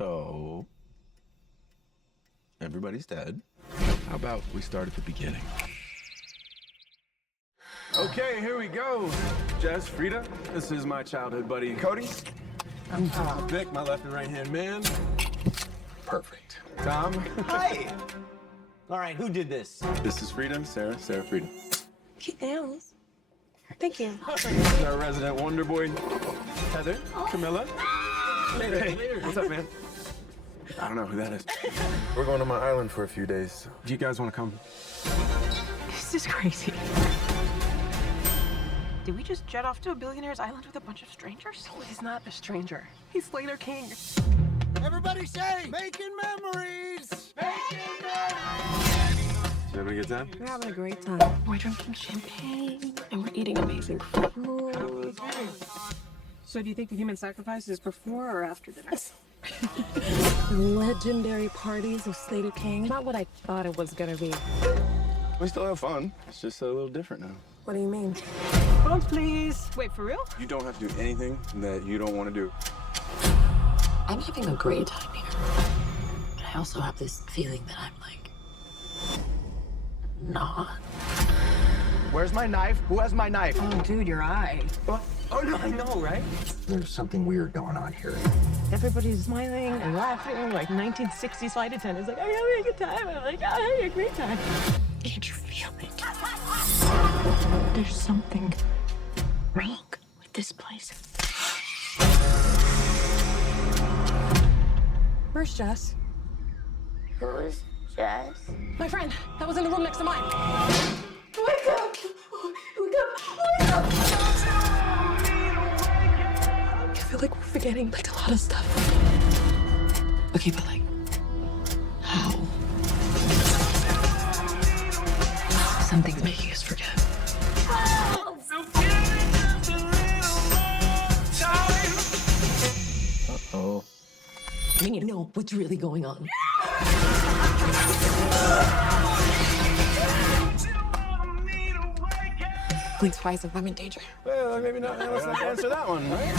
So, everybody's dead. How about we start at the beginning? Okay, here we go. Jess, Frida, this is my childhood buddy, Cody. I'm Vic, my left and right hand man. Perfect. Tom. Hi. All right, who did this? This is Frida, Sarah, Frida. Cute nails. Thank you. This is our resident wonder boy, Heather, Camilla. Hey, what's up, man? I don't know who that is. We're going to my island for a few days. Do you guys want to come? This is crazy. Did we just jet off to a billionaire's island with a bunch of strangers? No, he's not a stranger. He's Slater King. Everybody say, making memories! Making Did everybody get time? We're having a great time. We're drinking champagne and we're eating amazing food. So do you think the human sacrifice is before or after dinner? Legendary parties of Slater King. Not what I thought it was gonna be. We still have fun. It's just a little different now. What do you mean? Phones, please. Wait, for real? You don't have to do anything that you don't want to do. I'm having a great time here. But I also have this feeling that I'm like, not. Where's my knife? Who has my knife? Oh, dude, your eye. What? Oh, no, I know, right? There's something weird going on here. Everybody's smiling and laughing like 1960s flight attendants. Like, I'm having a good time. I'm like, I'm having a great time. Can't you feel it? There's something wrong with this place. Where's Jess? Who's Jess? My friend that was in the room next to mine. Wake up! Wake up! Wake up! I feel like we're forgetting like a lot of stuff. Okay, but like, how? Something's making us forget. Uh-oh. We need to know what's really going on. Please, Wise, I'm in danger. Well, maybe not. Let's not answer that one, right?